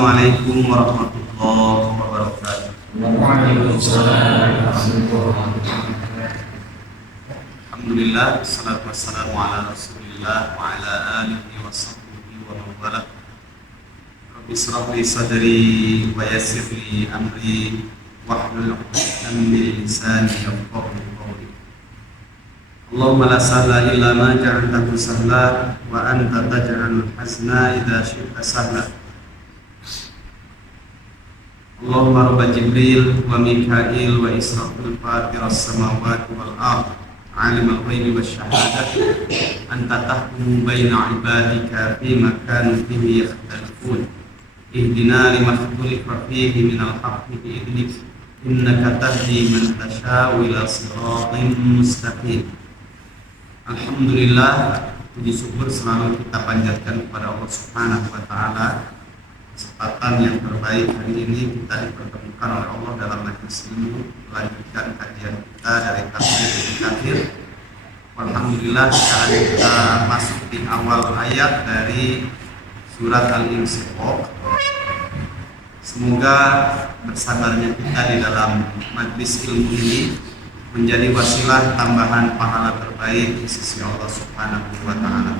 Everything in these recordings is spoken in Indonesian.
Assalamualaikum warahmatullahi wabarakatuh. Waalaikumsalam warahmatullahi wabarakatuh. Alhamdulillah, salatu wassalamu ala Rasulillah wa ala alihi wa sahbihi wa man wala. Rabbi shrah li sadri wa yassir li amri wahlul 'uqdatam min lisani yafqahu qawli. Allahumma la sahla illa ma ja'altahu sahla wa anta taj'alul hazna idza syi'ta sahla. Allahumma rabba Jibril wa Mikail wa Israfil fatiras samawati wal ardh alimul ghaibi wasyahadati anta tahkumu baina ibadika fima kanu fihi yakhtalifun ihdina lima ikhtalafa fihi minal haqqi bi'idnik innaka tahdi man tasha'u ila siratin mustaqim. Alhamdulillah, puji syukur selalu kita panjatkan kepada Allah Subhanahu wa taala. Kesempatan yang terbaik hari ini kita dipertemukan oleh Allah dalam majelis ilmu, melanjutkan kajian kita dari tafsir ke tafsir. Alhamdulillah, sekarang kita masuk di awal ayat dari surat Al-Insyiqaq. Semoga bersabarnya kita di dalam majelis ilmu ini menjadi wasilah tambahan pahala terbaik di sisi Allah Subhanahu wa taala.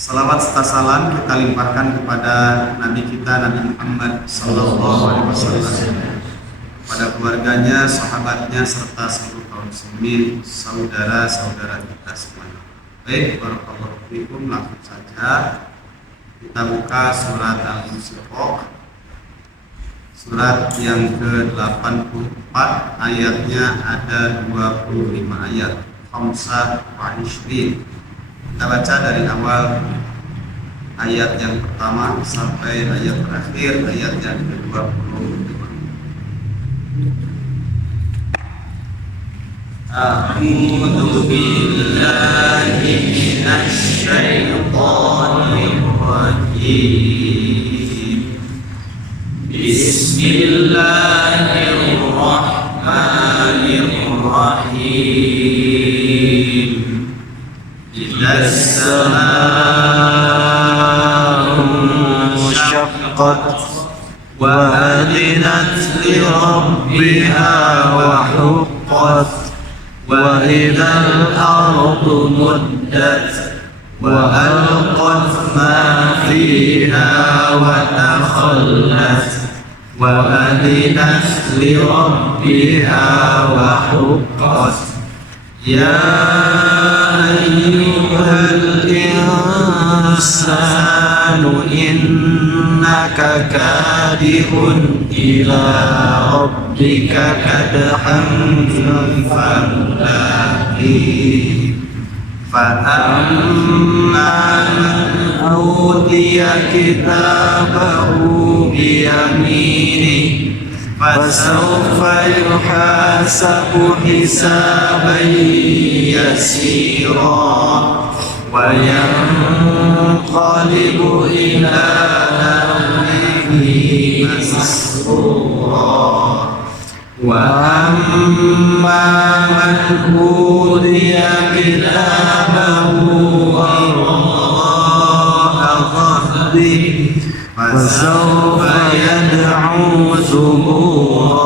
Salawat serta salam kita limpahkan kepada Nabi kita Nabi Muhammad sallallahu alaihi wasallam, kepada keluarganya, sahabatnya serta seluruh kaum muslimin, saudara-saudara kita semuanya. Baik, barakallahu fikum, langsung saja kita buka surat Al-Insyiqaq. Surat yang ke-84, ayatnya ada 25 ayat. Khamsah wa ishrin. Kita baca dari awal ayat yang pertama sampai ayat terakhir, ayat yang ke-25. A'udzu billahi minasy syaithanir rajim. Bismillahirrahmanirrahim. As-samaa'u shaqqat wa adinat li rabbiha wa huqqat wa idzal ardu muddat wa alqat ma fiha wa takhallat wa adinat li rabbiha wa huqqat. Ya ayyuhal insanu innaka kadihun ila rabbika kadhan famulaqih. Fa'amma man utiya kitabahu biyaminihi fasawfa yuhasabu hisaban yasira wa yanqalibu ila ahlihi masrura. Wa amma man utiya kitabahu wara'a dhahrihi fasawfa yad'u thubura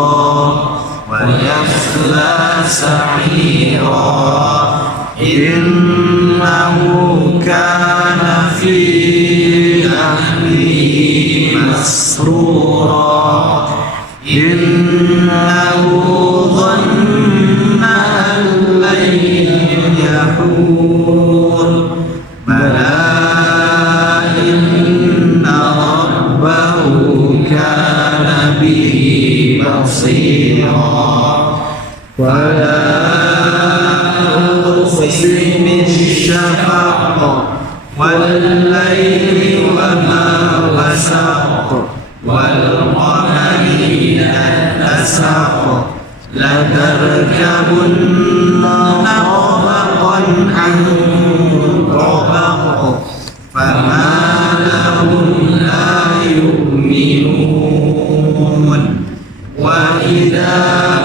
wa yasla sa'ira innahu kana fi ahlihi masrura innahu dhanna an lan yahur bala inna rabbahu kana bihi basira. Wala uqsimu bisyafaq wal layli wa ma wasaq wal qamari idza tasaq la tarkabunna tabaqan an tabaq fama lahum la yu'minun wa idza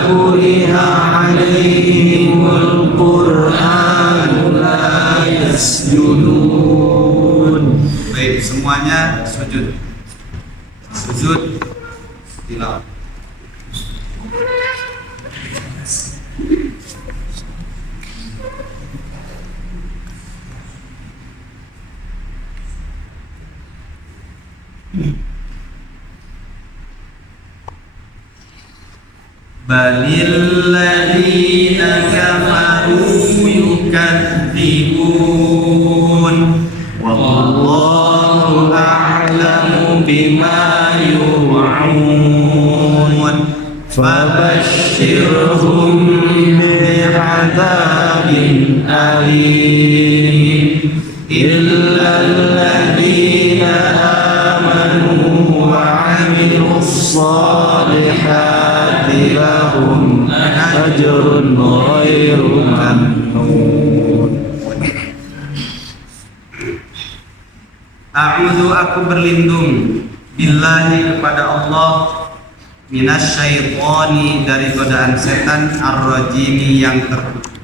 quri'a 'alaihimul qur'anu la yasjudun. Baik, semuanya sujud. sujud tilawah. Balil ladzina kafaru yukadzibun wallahu a'lamu bima yu'un fabashshirhum bi'adzabin alim illa alladzina amanu wa 'amilus shalihati lahum ajrun ghairu mamnun. A'udzu, aku berlindung billahi kepada Allah minasyaitoni, dari godaan setan, ar-rajimi yang terkutuk.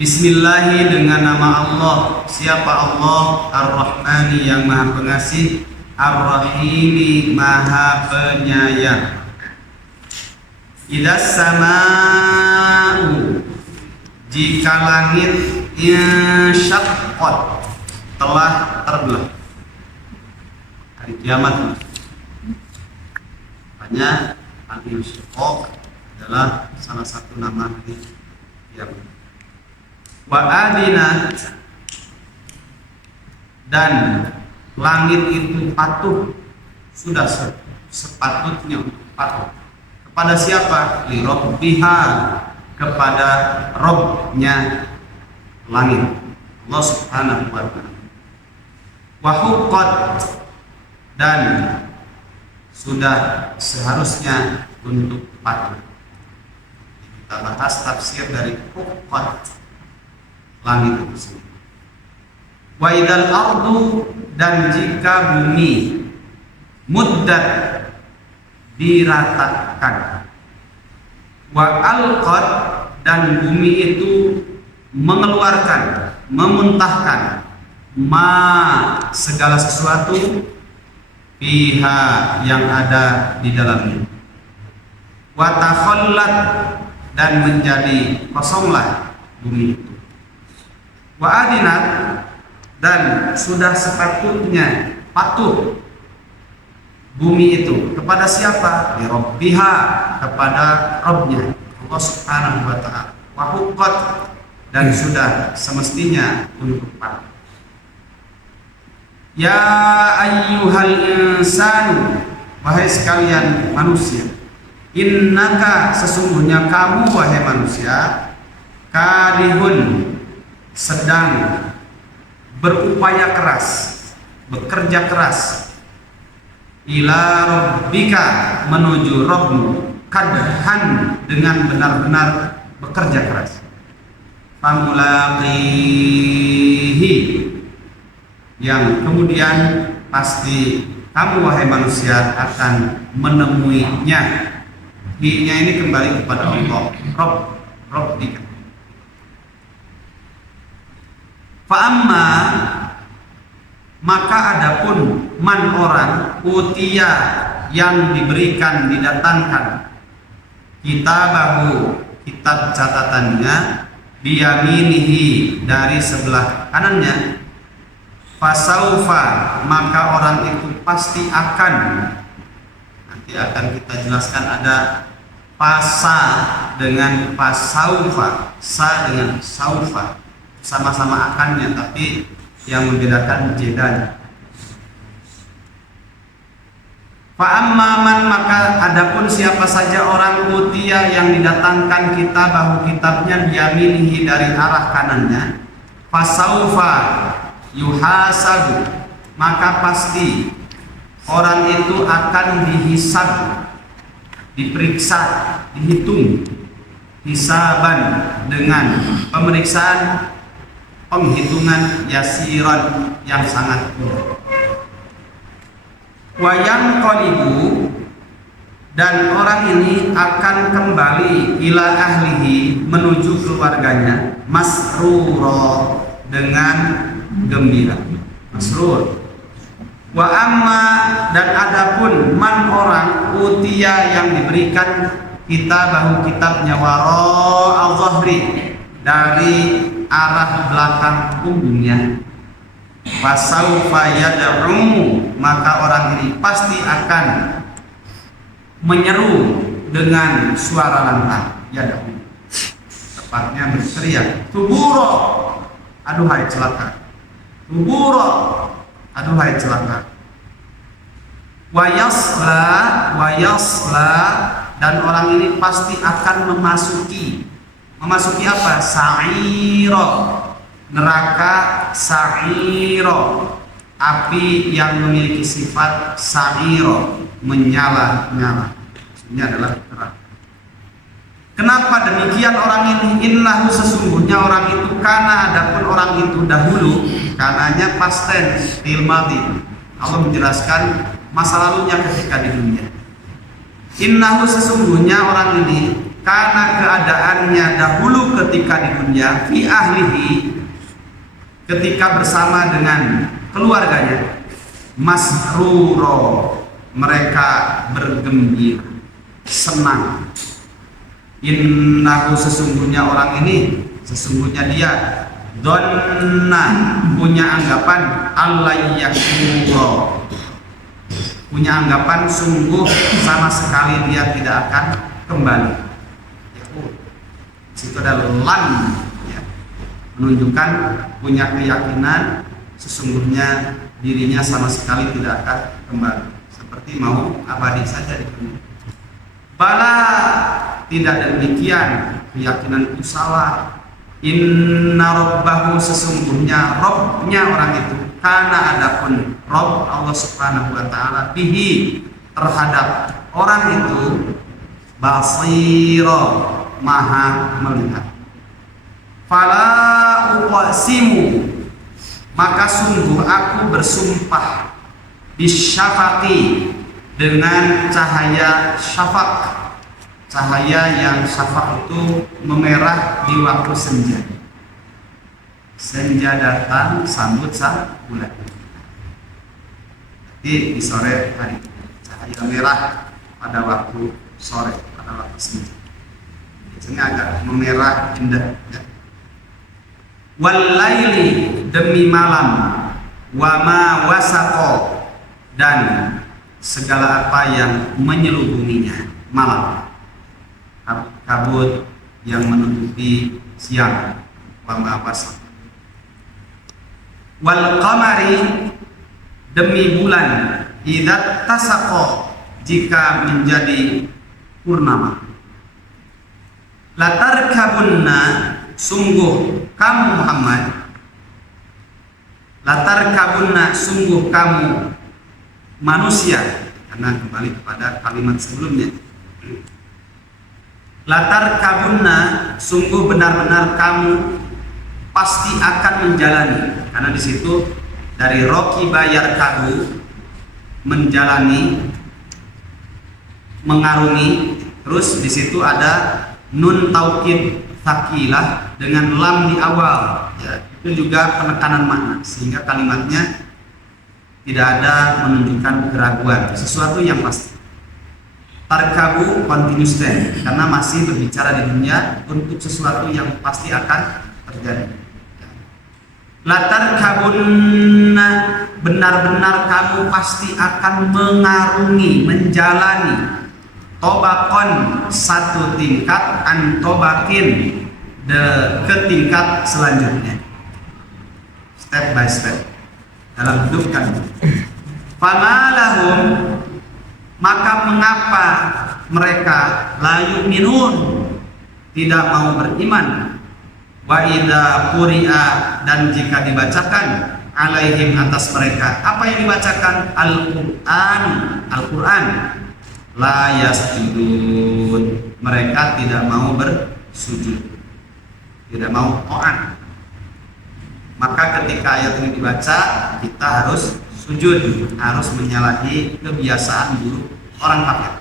Bismillahi, dengan nama Allah. Siapa Allah? Ar-Rahmani, yang maha pengasih, Ar-Rahimi, maha penyayang. Idas sama'u, jika langit insyaqqat, telah terbelah. Hari kiamat. Makanya al-insyaqqaq adalah salah satu nama hari kiamat. Wa adinat, dan langit itu patuh, sudah sepatutnya untuk patuh. Kepada siapa? Li rabbiha, kepada Rabbnya langit, Allah Subhanahu wa ta'ala. Wa huqqat, dan sudah seharusnya untuk patuh. Kita bahas tafsir dari huqqat, langit itu sendiri. Wa idal ardu, dan jika bumi muddat, diratakan. Wa alqat, dan bumi itu mengeluarkan, memuntahkan, segala sesuatu, fiha, yang ada di dalamnya. Wa takhallat, dan menjadi kosonglah bumi itu. Wa adinat, dan sudah sepatutnya patuh bumi itu kepada siapa? Li rabbiha, kepada Rabbnya, Allah Subhanahu wa ta'ala. Wa huqqat, dan sudah semestinya untuk patuh. Ya ayyuhal insanu, wahai sekalian manusia, innaka, sesungguhnya kamu wahai manusia, kadihun, sedang berupaya keras, bekerja keras, ila rabbika, menuju Rabbmu, kadhan, dengan benar-benar bekerja keras. Famulaqihi, yang kemudian pasti kamu wahai manusia akan menemuinya. Hi-nya ini kembali kepada Allah, Rabbika. Fa'amma, maka adapun man, orang, utia, yang diberikan, didatangkan, kitabahu, kitab catatannya, biyaminihi, dari sebelah kanannya, fasaufa, maka orang itu pasti akan, nanti akan kita jelaskan, ada pasa dengan pasaufa, sa dengan saufa, sama-sama akannya, tapi yang membedakan jedanya. Fa'amman, maka adapun siapa saja orang utia yang didatangkan kitabnya biyaminihi, dari arah kanannya, fasaufa yuhasabu, maka pasti orang itu akan dihisab, diperiksa, dihitung, hisaban, dengan pemeriksaan, penghitungan yasiran, yang sangat mudah. Wayang qalibu, dan orang ini akan kembali ila ahlihi, menuju keluarganya, masruro, dengan gembira, masrur. Wa amma, dan adapun man orang utia yang diberikan kitabnya waro al-zahri dari arah belakang punggungnya, fasaufa yad'u, maka orang ini pasti akan menyeru dengan suara lantang, yad'u, tepatnya berteriak, tuburo, aduhai celaka, tuburo, aduhai celaka, wayasla, dan orang ini pasti akan memasuki apa? Sa'iro, neraka sa'iro, api yang memiliki sifat sa'iro, menyala-nyala. Ini adalah neraka. Kenapa demikian orang ini? Innahu, sesungguhnya orang itu, karena adapun orang itu dahulu, karenanya past tense, fil madhi. Allah menjelaskan masa lalunya ketika di dunia. Innahu, sesungguhnya orang ini, karena keadaannya dahulu ketika di dunia, fi ahlihi, ketika bersama dengan keluarganya, masruro, mereka bergembira, senang. Innahu, sesungguhnya orang ini, sesungguhnya dia, donna, punya anggapan allayyakuro, punya anggapan sungguh sama sekali dia tidak akan kembali. Situ ada lan, ya, menunjukkan punya keyakinan sesungguhnya dirinya sama sekali tidak akan kembali, seperti mau abadi saja di dunia. Bala, tidak demikian, keyakinan itu salah. Inna rabbahu, sesungguhnya Rabbnya orang itu, karena adapun Rabb Allah Subhanahu wa taala, bihi, terhadap orang itu, basira, maha melihat. Fala uqsimu, maka sungguh aku bersumpah, bisyafaqi, dengan cahaya syafaq, cahaya yang syafaq itu memerah di waktu senja. Senja datang sambut sang bulan. Jadi di sore hari, cahaya merah pada waktu sore, pada waktu senja. Biasanya agak memerah indah. Ya. Wal laili, demi malam, wama wasaqo, dan segala apa yang menyelubunginya, malam, kabut yang menutupi siang, wama wasaqo. Wal qamari, demi bulan, idza tasaqo, jika menjadi purnama. Latarkabunna, sungguh kamu Muhammad, latarkabunna, sungguh kamu manusia, karena kembali kepada kalimat sebelumnya. Latarkabunna, sungguh benar-benar kamu pasti akan menjalani, karena di situ dari roki bayar kabu, menjalani, mengarungi, terus di situ ada nun taukid tsakilah dengan lam di awal, ya, itu juga penekanan makna, sehingga kalimatnya tidak ada menunjukkan keraguan, sesuatu yang pasti. Tarkabu continuous tense, karena masih berbicara di dunia untuk sesuatu yang pasti akan terjadi. Latarkabunna, benar-benar kamu pasti akan mengarungi, menjalani, tobakon, satu tingkat, antobakin, ke tingkat selanjutnya, step by step dalam hidup kan. Famalahum, maka mengapa mereka layu minun, tidak mau beriman, wa idza quri'a, dan jika dibacakan, alaihim, atas mereka, apa yang dibacakan, Al-Quran, la yasjudun, mereka tidak mau bersujud, tidak mau ta'at. Maka ketika ayat ini dibaca, kita harus sujud, harus menyalahi kebiasaan buruk orang kafir.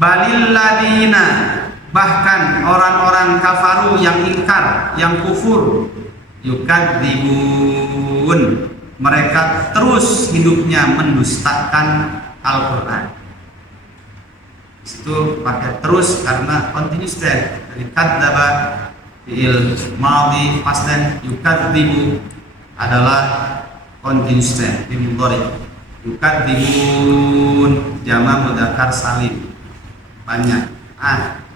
Balil ladina, bahkan orang-orang kafaru yang ingkar, yang kufur, yukadzibun, mereka terus hidupnya mendustakan Al-Quran. Di situ pakai terus karena continuous tense dari kadzdzaba fi'il madhi past tense, yukadzibu adalah continuous tense fi'il mudhari. Yukadzibun jama' mudzakkar salim banyak.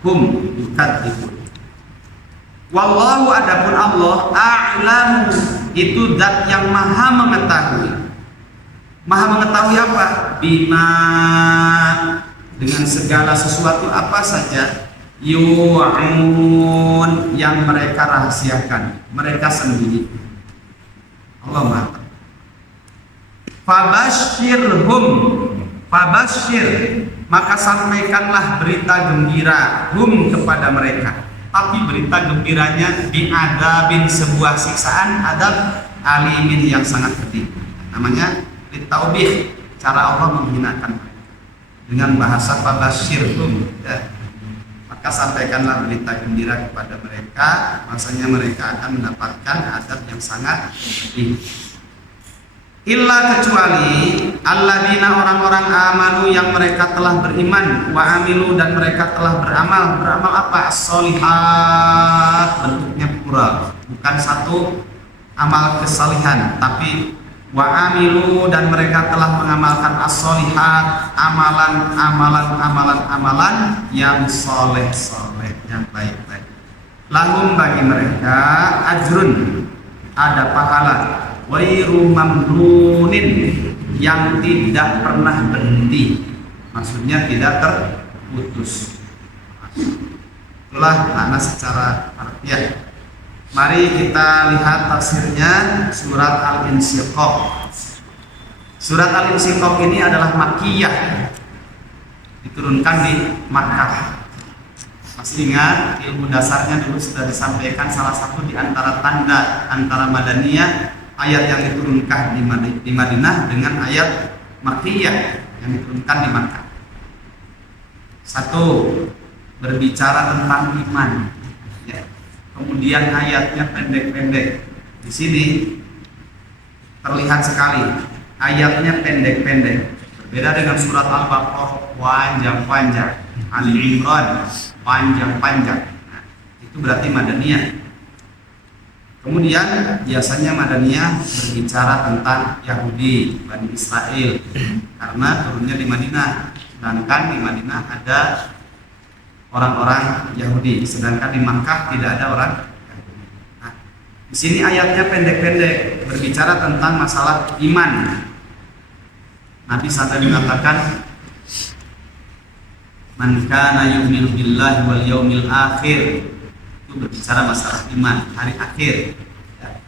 Hum yukadzibun. Wallahu adapun Allah a'lamu itu zat yang maha mengetahui. Maha mengetahui apa? Bima dengan segala sesuatu apa saja yu'un yang mereka rahasiakan, mereka sembunyi. Allah Maha. Fabashshirhum, fabashshir, maka sampaikanlah berita gembira hum kepada mereka. Tapi berita gembiranya bi'adzabin, sebuah siksaan, adab alimin yang sangat pedih. Namanya litaubih, cara Allah menghinakan mereka dengan bahasa fabashshirhum ya. Maka sampaikanlah berita gembira kepada mereka, maksudnya mereka akan mendapatkan adab yang sangat pedih. Illa kecuali alladzina orang-orang amanu yang mereka telah beriman, wa amilu dan mereka telah beramal. Beramal apa? Sholihat, bentuknya plural, bukan satu amal kesalihan, tapi wa amilu dan mereka telah mengamalkan as-sholihat, amalan yang soleh yang baik-baik. Lahum bagi mereka ajrun, ada pahala, wairu mamnunin, yang tidak pernah berhenti, maksudnya tidak terputus. Itulah makna secara harfiah. Mari kita lihat tafsirnya surat Al-Insyiqaq. Surat Al-Insyiqaq ini adalah Makkiyah, diturunkan di Makkah. Masih ingat ilmu dasarnya dulu sudah disampaikan, salah satu di antara tanda antara Madaniyah, ayat yang diturunkan di Madinah dengan ayat Makkiyah yang diturunkan di Makkah. Satu, berbicara tentang iman ya. Kemudian ayatnya pendek-pendek. Di sini terlihat sekali ayatnya pendek-pendek, berbeda dengan surat Al-Baqarah panjang-panjang, Ali Imran panjang-panjang. Nah, itu berarti Madaniyah. Kemudian biasanya Madaniyah berbicara tentang Yahudi, Bani Israel, karena turunnya di Madinah. Sedangkan di Madinah ada orang-orang Yahudi, sedangkan di Makkah tidak ada orang Yahudi. Nah, di sini ayatnya pendek-pendek, berbicara tentang masalah iman. Nabi sampai mengatakan, "Man kana yu'minu billahi wal yaumil akhir." Berbicara masalah iman, hari akhir. Ya.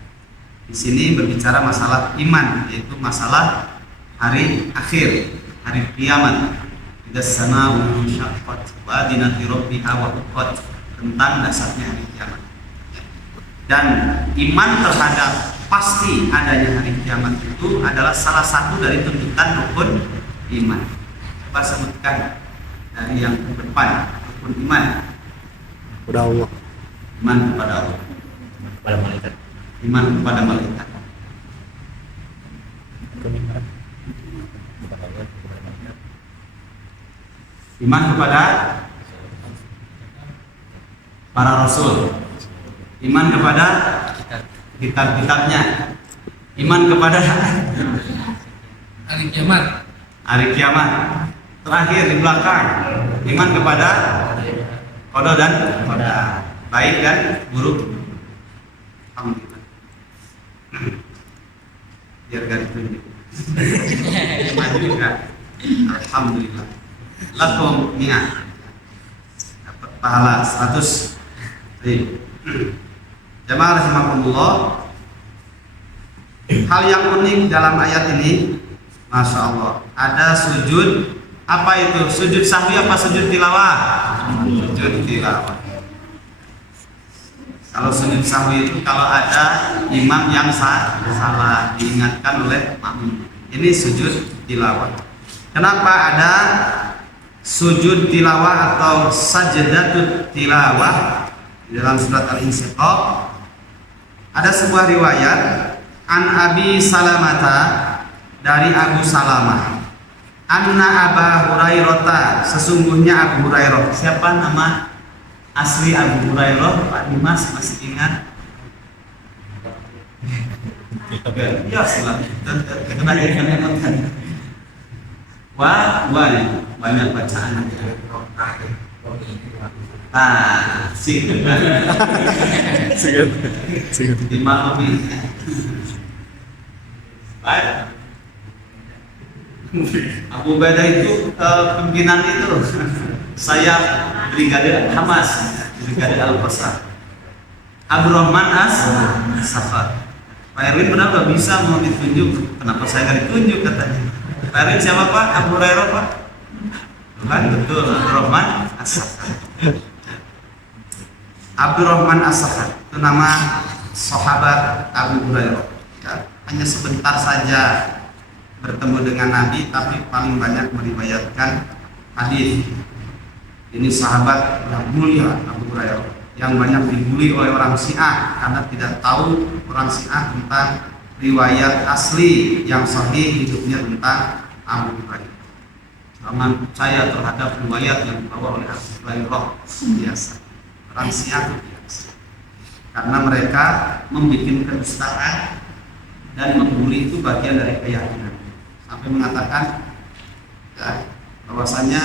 Di sini berbicara masalah iman, yaitu masalah hari akhir, hari kiamat. Idas sama'u syaqqat wa adinati rabbiha wa huqqat, tentang dasarnya hari kiamat. Dan iman terhadap pasti adanya hari kiamat itu adalah salah satu dari tuntutan rukun iman. Coba sebutkan dari yang terdepan, rukun iman. Udah Allah. Iman kepada Allah, Kepada malaikat. iman kepada malaikat, iman kepada para rasul, iman kepada kitab-kitabnya, iman kepada hari kiamat. hari kiamat. Terakhir di belakang, iman kepada qada dan qadar, baik dan buruk. Alhamdulillah. Biar garis tunjuk. Alhamdulillah. Lakum mi'ah. Dapat pahala 100. Baik. Jamaah rahimakumullah. Hal yang unik dalam ayat ini, Masya Allah, ada sujud. Apa itu? Sujud sahwi apa sujud tilawah? Sujud tilawah. Kalau sujud sahwi itu kalau ada imam yang salah diingatkan oleh makmum. Ini sujud tilawah. Kenapa ada sujud tilawah atau sajdatut tilawah di dalam surat Al-Insyiqaq? Ada sebuah riwayat An Abi Salamata, dari Abu Salamah, anna Aba Hurairah, sesungguhnya Abu Hurairah. Siapa nama asli Abu Hurairah? Pak Dimas masih ingat? Ya, wah, banyak bacaan. Dimaklumi. Abu Ubaidah itu pimpinan itu. Saya Brigadir Hamas, Brigadir Al-Qasar. Abdurrahman As-Sakhar. Pak Erwin benar nggak bisa mau ditunjuk? Kenapa saya nggak ditunjuk katanya? Pak Erwin siapa Pak? Abu Hurairah Pak? Bukan, betul, Abdurrahman As-Sakhar. Abdurrahman As-Sakhar itu nama sahabat Abu Hurairah. Ya, hanya sebentar saja bertemu dengan Nabi, tapi paling banyak meriwayatkan hadis. Ini sahabat yang mulia, Abu Hurairah, yang banyak dibully oleh orang Syiah karena tidak tahu orang Syiah tentang riwayat asli yang sahih hidupnya tentang Abu Hurairah. Jangan percaya terhadap riwayat yang dibawa oleh Abu Hurairah biasa. Orang Syiah itu biasa, karena mereka membuat kedustaan dan membuli itu bagian dari keyakinan. Sampai mengatakan ya, bahwasanya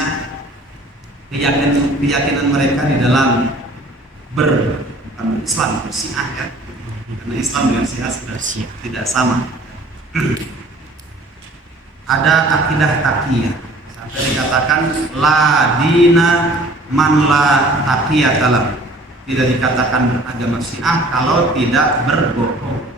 keyakinan mereka di dalam Islam bersyiah ya, karena Islam dengan Syiah sudah tidak sama. Ada akidah taqiyah sampai dikatakan la dina man la taqiyah dalam, tidak dikatakan beragama Syiah kalau tidak berbohong.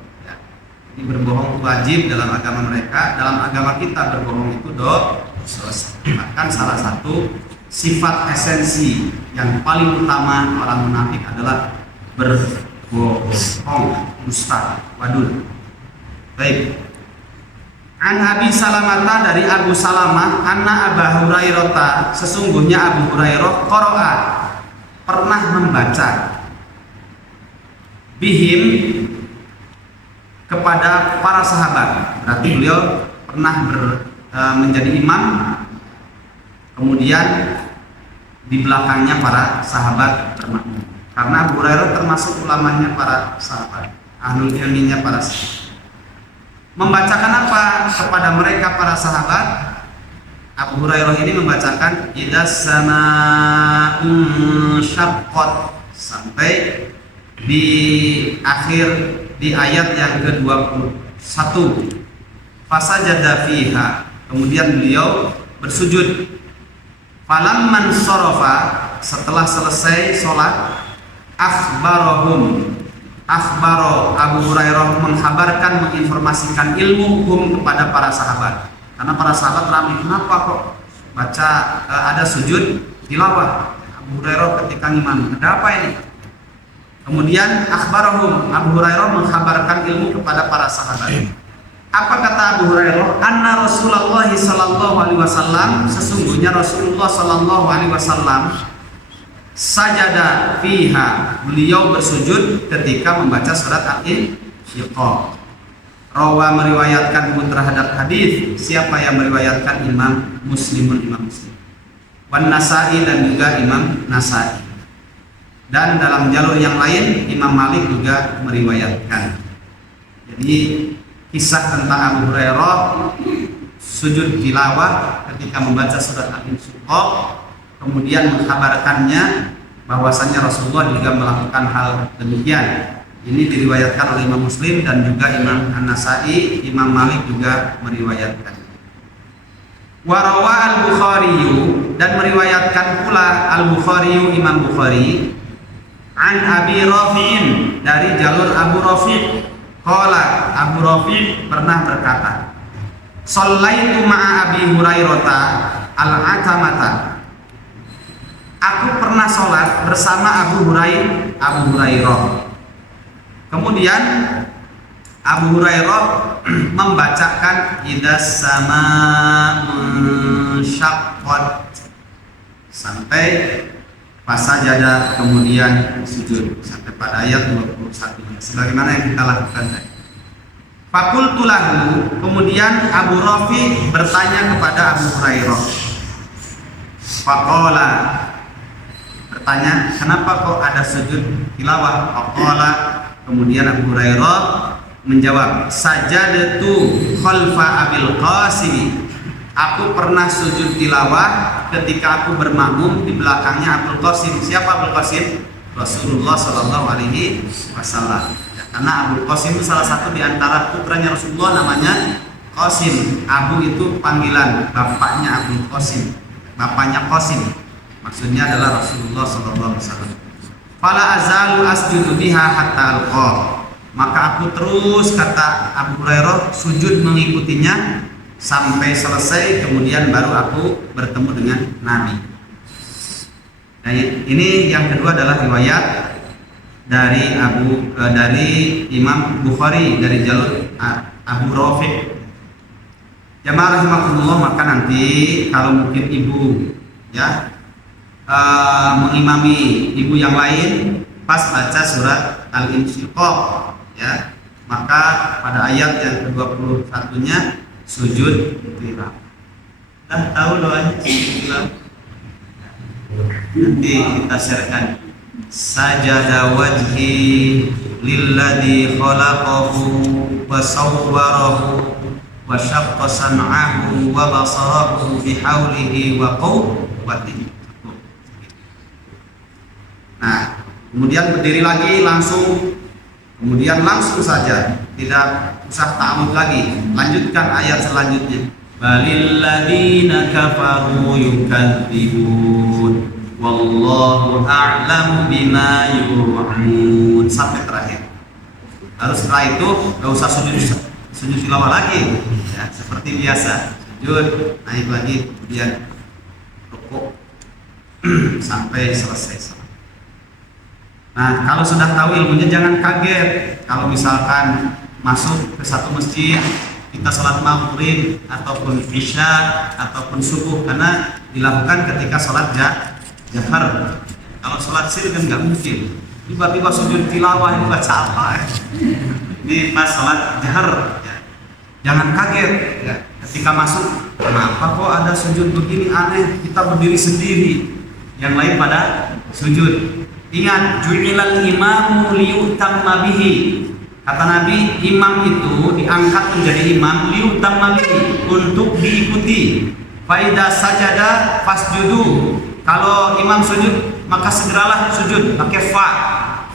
Ini berbohong wajib dalam agama mereka. Dalam agama kita berbohong itu dosa. Bahkan salah satu sifat esensi yang paling utama orang munafik adalah berbohong, dusta, wadul. Baik. An Abi Salamah, dari Abu Salamah, anna Aba Hurairah, sesungguhnya Abu Hurairah qara'a, pernah membaca bihim, kepada para sahabat. Berarti beliau pernah menjadi imam, kemudian di belakangnya para sahabat bermakmum. Karena Abu Hurairah termasuk ulamanya para sahabat, ahlul ilminya para sahabat. Membacakan apa kepada mereka para sahabat? Abu Hurairah ini membacakan idas sama'un syaqqat, sampai di akhir di ayat yang ke-21. Fasajada fiha, kemudian beliau bersujud. Falamman sarafa, setelah selesai sholat, akhbaro Abu Hurairah menghabarkan, menginformasikan ilmu hukum kepada para sahabat. Karena para sahabat ramai, kenapa kok baca ada sujud tilawah? Abu Hurairah ketika imam, ada apa ini? Kemudian akhbarahum, Abu Hurairah menghabarkan ilmu kepada para sahabat. Apa kata Abu Hurairah? Anna Rasulullah sallallahu alaihi wasallam, sesungguhnya Rasulullah sallallahu alaihi wasallam sajada fiha, beliau bersujud ketika membaca surat Al-Insyiqaq. Rawa, meriwayatkan terhadap hadis. Siapa yang meriwayatkan? Imam Muslim. Wan Nasa'i, dan juga Imam Nasa'i. Dan dalam jalur yang lain Imam Malik juga meriwayatkan. Jadi kisah tentang Abu Hurairah sujud tilawah ketika membaca surat Al-Insyiqaq, kemudian mengkabarkannya bahwasannya Rasulullah juga melakukan hal demikian. Ini diriwayatkan oleh Imam Muslim dan juga Imam An-Nasa'i. Imam Malik juga meriwayatkan. Warawa Al-Bukhari, dan meriwayatkan pula Al-Bukhari, Imam Bukhari, an Abi Rafi'in, dari jalur Abu Rafi'. Qala, Abu Rafi' pernah berkata, shallaitu ma'a Abi Hurairah al-atamata, aku pernah sholat bersama Abu Hurairah. Kemudian Abu Hurairah membacakan idas sama'un syaqqat sampai fasajada, kemudian sujud sampai pada ayat 21, sebagaimana yang kita lakukan tadi. Fakultu lahu, kemudian Abu Rafi bertanya kepada Abu Hurairah. Faqala, bertanya, kenapa kok ada sujud tilawah? Faqala, kemudian Abu Hurairah menjawab, sajadatu khalfa Abil Qasim. Aku pernah sujud tilawah ketika aku bermakmum di belakangnya Abul Qasim. Siapa Abul Qasim? Rasulullah Shallallahu Alaihi Wasallam. Karena Abul Qasim itu salah satu di antara putranya Rasulullah, namanya Qasim. Abu itu panggilan, bapaknya Abul Qasim, bapaknya Qasim. Maksudnya adalah Rasulullah Sallallahu Alaihi Wasallam. Fala azalu asjudu biha hatta alqa. Maka aku terus, kata Abu Hurairah, sujud mengikutinya sampai selesai, kemudian baru aku bertemu dengan Nabi. Nah, ini yang kedua adalah riwayat dari Imam Bukhari dari jalur Abu Rafi'. Jamaah rahimakumullah, maka nanti kalau mungkin ibu ya mengimami ibu yang lain pas baca surat Al-Insyiqaq ya, maka pada ayat yang ke-21-nya sujud tilawah. Tahu doanya sujud tilawah? Nanti kita sharekan. Sajada wajhi lilladzi khalaqahu wa sawwarahu wa syaqqa sam'ahu wa basarahu bihaulihi wa quwwatihi. Nah, kemudian berdiri lagi langsung, kemudian langsung saja, tidak usah ta'amud lagi. Lanjutkan ayat selanjutnya. Balil ladina kafaru yukadzibun wallahu a'lamu bima yu'un, sampai terakhir. Lalu setelah itu gak usah sujud tilawah lagi ya, seperti biasa, sujud, naik lagi, kemudian rukuk sampai selesai. Nah, kalau sudah tahu ilmunya jangan kaget kalau misalkan masuk ke satu masjid, kita sholat maghrib ataupun isya ataupun subuh, karena dilakukan ketika sholat jahar. Kalau sholat sir kan nggak mungkin tiba-tiba sujud tilawah, ini baca apa ya? Ini pas sholat jahar ya. Jangan kaget ya, ketika masuk, kenapa kok ada sujud begini aneh, kita berdiri sendiri, yang lain pada sujud. Ingat, ju'ilal imamu liyutamma bihi. Kata Nabi, imam itu diangkat menjadi imam liyutamma bihi, untuk diikuti. Faida sajada fasjudu. Kalau imam sujud, maka segeralah sujud, pakai fa.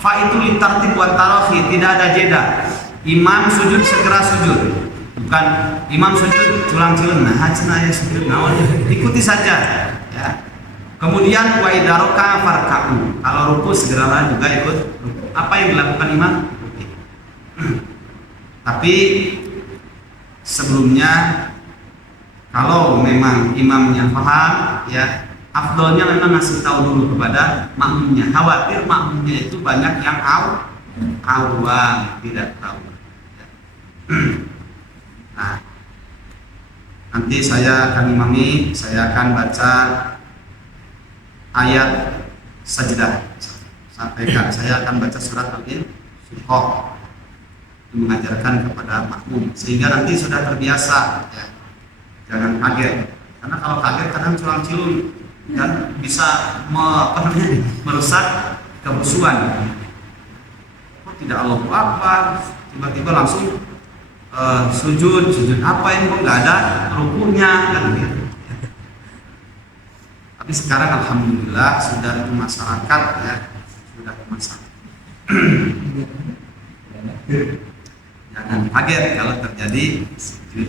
Fa itu litartib wa tarahi, tidak ada jeda. Imam sujud segera sujud. Bukan imam sujud culang-culang, nah cenah sujud naon, ikuti saja ya. Kemudian wa idaroka farka'u. Kalau ruku segeralah juga ikut ruku. Apa yang dilakukan imam? Tapi sebelumnya, kalau memang imamnya paham ya, afdolnya memang ngasih tahu dulu kepada makmumnya. Khawatir makmumnya itu banyak yang awam, tidak tahu. Nah, nanti saya akan imami, saya akan baca ayat sajdah. Sampaikan, saya akan baca surat Al-Insyiqaq, mengajarkan kepada makmum sehingga nanti sudah terbiasa ya. Jangan kaget, karena kalau kaget kadang culang-culung dan bisa merusak kehusuan. Kok tidak Allahu Akbar, tiba-tiba langsung sujud apa ini, kok nggak ada rukunya kan gitu. Tapi sekarang alhamdulillah sudah di masyarakat ya, sudah di masyarakat. Jangan kaget kalau terjadi sujud.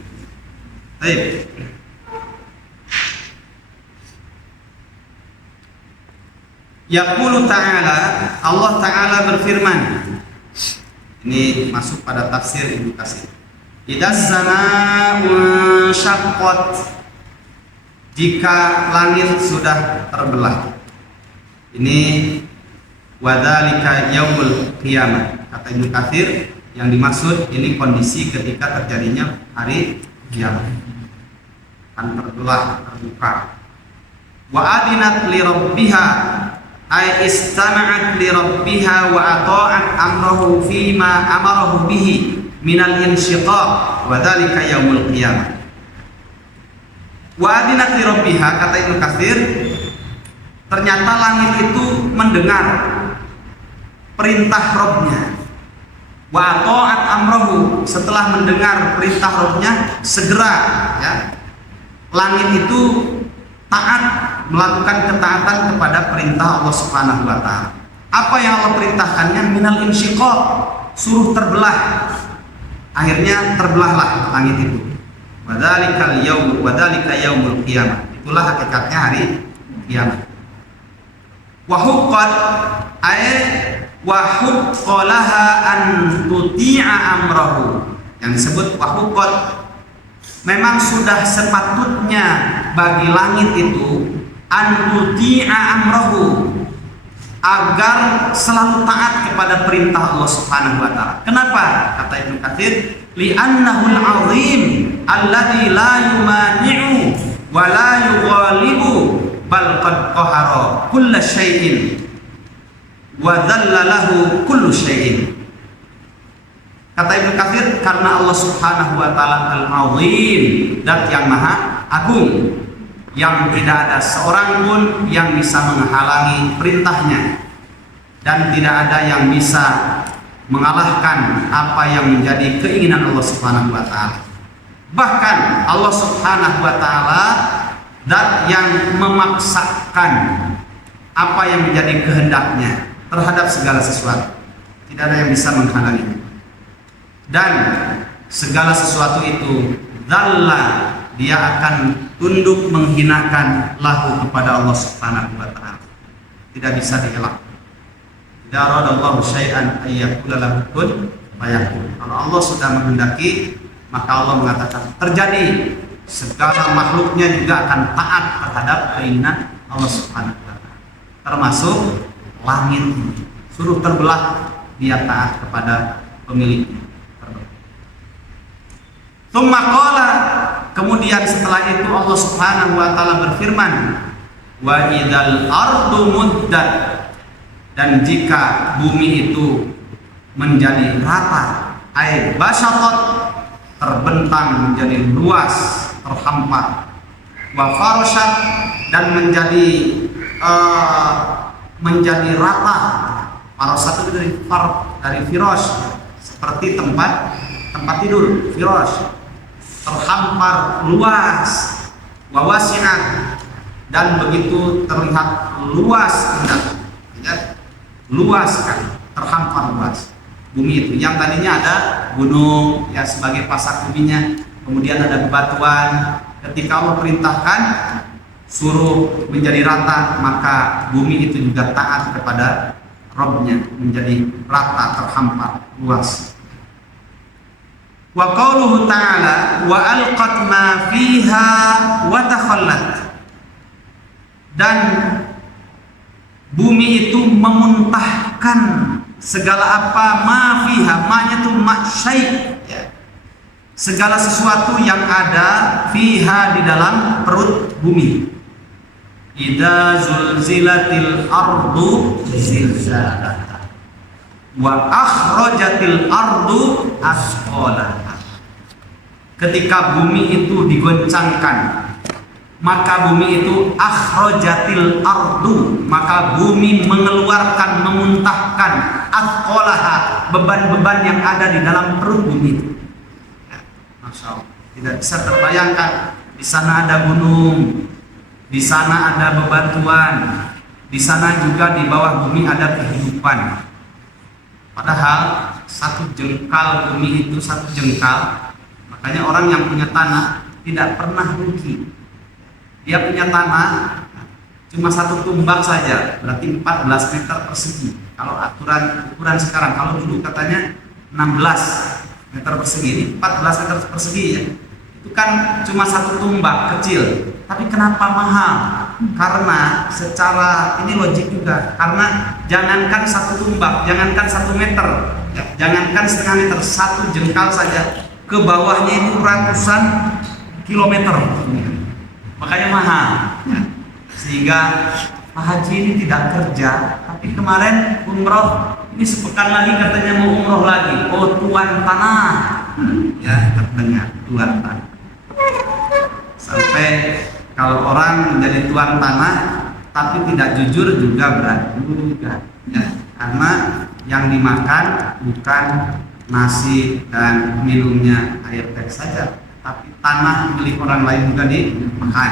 Baik. Yaqulu ta'ala, Allah Ta'ala berfirman. Ini masuk pada tafsir Ibnu Katsir. Idas samaa'u syaqqat, jika langit sudah terbelah. Ini wadzalika yaumul qiyamah. Kata Ibnu Katsir, yang dimaksud ini kondisi ketika terjadinya hari kiamat, akan terbelah, terbuka. Wa adinat li rabbiha, ay istama'at li rabbiha wa ata'at amrahu fima amarahu bihi. minal insyiqaq wa dzalika yaumul qiyamah. Wa adinat li rabbiha, kata Ibnu Katsir, ternyata langit itu mendengar perintah Rabbnya. Wa ta'at amrahu, setelah mendengar perintah Rabbnya segera ya, langit itu taat, melakukan ketaatan kepada perintah Allah Subhanahu wa taala. Apa yang Allah perintahkannya? Minal insyiqaq, suruh terbelah. Akhirnya terbelahlah langit itu. Wadzalikal yaum, wadzalika yaumul qiyamah. Itulah hakikatnya hari kiamat. Wa huqqat ay wa huqqalaha an tuti'a amrahu. Yang disebut wa huqqat, memang sudah sepatutnya bagi langit itu an tuti'a amrahu, agar selalu taat kepada perintah Allah Subhanahu wa taala. Kenapa? Kata Ibnu Katsir, li'annahu al-'azim alladzi la yumani'u wa la yughalibu bal qad qahara kull syai'in wa dhalla lahu kullu syai'in. Kata Ibnu Katsir, karena Allah Subhanahu wa taala al-'azim, zat yang maha agung, yang tidak ada seorang pun yang bisa menghalangi perintahnya, dan tidak ada yang bisa mengalahkan apa yang menjadi keinginan Allah Subhanahu wa taala. Bahkan Allah Subhanahu wa taala zat yang memaksakan apa yang menjadi kehendaknya terhadap segala sesuatu. Tidak ada yang bisa menghalanginya. Dan segala sesuatu itu dzalla, dia akan tunduk menghinakan lahu kepada Allah Subhanahu wa taala. Tidak bisa dielak. Idza aradallahu syai'an ayyakula lahu kun fayakun. Kalau Allah sudah menghendaki, maka Allah mengatakan terjadi. Segala makhluknya juga akan taat terhadap keinginan Allah Subhanahu wa taala. Termasuk langit, suruh terbelah, dia taat kepada pemiliknya. Tsumma qala, kemudian setelah itu Allah Subhanahu wa taala berfirman, wa idzal ardu muddat, dan jika bumi itu menjadi rata, ay basatat, terbentang menjadi luas, terhampar, wa farashat, dan menjadi rata. Farashat itu dari firash, seperti tempat tidur, firash, terhampar luas, wa wasi'at, dan begitu terlihat luas indah, ya, luas kan, terhampar luas bumi itu. Yang tadinya ada gunung ya sebagai pasak buminya, kemudian ada bebatuan. Ketika Allah perintahkan suruh menjadi rata, maka bumi itu juga taat kepada Rabbnya, menjadi rata, terhampar luas. Wa qauluhu ta'ala wa alqat ma fiha wa takhallat, dan bumi itu memuntahkan segala apa ma fiha, ma-nya itu masyai, ya, segala sesuatu yang ada fiha, di dalam perut bumi. Idza zulzilatil ardu zilzalaha wa akhrajatil ardu asqalaha. Ketika bumi itu digoncangkan, maka bumi itu akhrajatil ardu, maka bumi mengeluarkan, memuntahkan asqalaha, beban-beban yang ada di dalam perut bumi itu. Masya Allah, tidak bisa terbayangkan. Di sana ada gunung, di sana ada bebatuan, di sana juga di bawah bumi ada kehidupan. Padahal satu jengkal bumi itu satu jengkal. Makanya orang yang punya tanah tidak pernah rugi. Dia punya tanah cuma satu tumbak saja, berarti 14 meter persegi. Kalau ukuran sekarang, kalau dulu katanya 16 meter persegi, ini 14 meter persegi ya. Itu kan cuma satu tumbak kecil. Tapi kenapa mahal? Karena secara ini logik juga. Karena jangankan satu tumbak, jangankan 1 meter, ya, jangankan setengah meter, satu jengkal saja, ke bawahnya itu ratusan kilometer. Makanya mahal, ya. Sehingga Pak Haji ini tidak kerja, tapi kemarin umroh ini sepekan lagi katanya mau umroh lagi. Oh, tuan tanah. Ya, terdengar tuan tanah. Sampai kalau orang menjadi tuan tanah tapi tidak jujur juga berat juga, ya. Karena yang dimakan bukan nasi dan minumnya air teh saja, tapi tanah milik orang lain juga dimakan.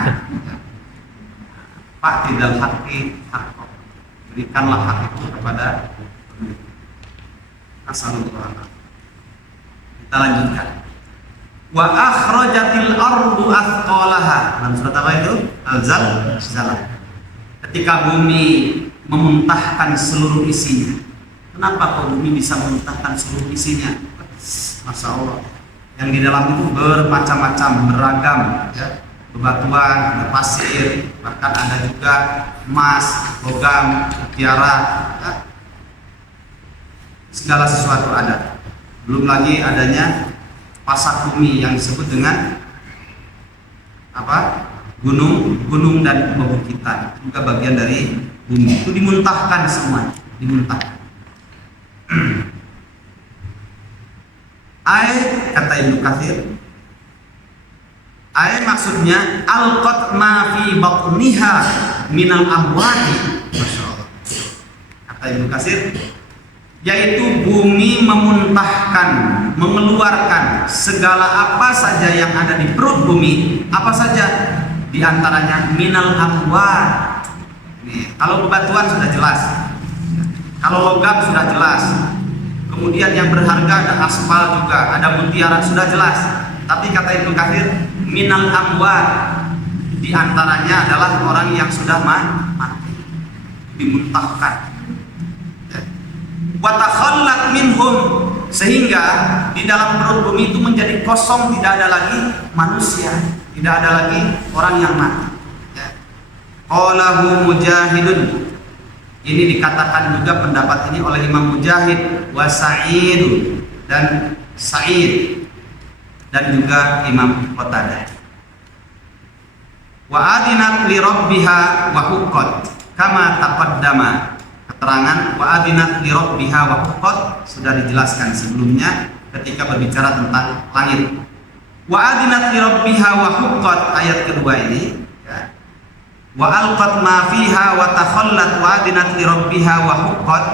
Pak tidak haki hak, berikanlah hak itu kepada Nasallallahu. Kita lanjutkan. Wa akhrajatil ardu athqalaha. Dalam surat apa itu? Al-Zalzalah. Ketika bumi memuntahkan seluruh isinya. Kenapa kok bumi bisa memuntahkan seluruh isinya? Masya Allah. Yang di dalam itu bermacam-macam, beragam, ya. Bebatuan, ada pasir, bahkan ada juga emas, logam, mutiara, ya. Segala sesuatu ada. Belum lagi adanya pasak bumi yang disebut dengan apa? Gunung dan pebukitan, juga bagian dari bumi. Itu dimuntahkan semua, dimuntahkan. Ayat kata Ibnu Katsir, ayat maksudnya alqat ma fi batniha minal amwati. Masyaallah. Kata Ibnu Katsir, yaitu bumi memuntahkan, mengeluarkan segala apa saja yang ada di perut bumi, apa saja di antaranya minal amwat. Kalau bebatuan sudah jelas, kalau logam sudah jelas, kemudian yang berharga ada aspal juga, ada mutiara sudah jelas. Tapi kata Ibnu Katsir, minal amwat, di antaranya adalah orang yang sudah mati, dimuntahkan. Watakhallat minhum, sehingga di dalam perut bumi itu menjadi kosong, tidak ada lagi manusia, tidak ada lagi orang yang mati. Qalahu Mujahidun, ini dikatakan juga pendapat ini oleh Imam Mujahid, wa Sa'id dan Sa'id, dan juga Imam Qatadah. Wa adinat li rabbiha wa huqqat kama taqaddama. Keterangan wa adinat li rabbiha wa huqqat sudah dijelaskan sebelumnya ketika berbicara tentang langit. Wa adinat li rabbiha wa huqqat, ayat kedua ini, ya. Wa alqat ma fiha wa takhallat wa adinat li rabbiha wa huqqat.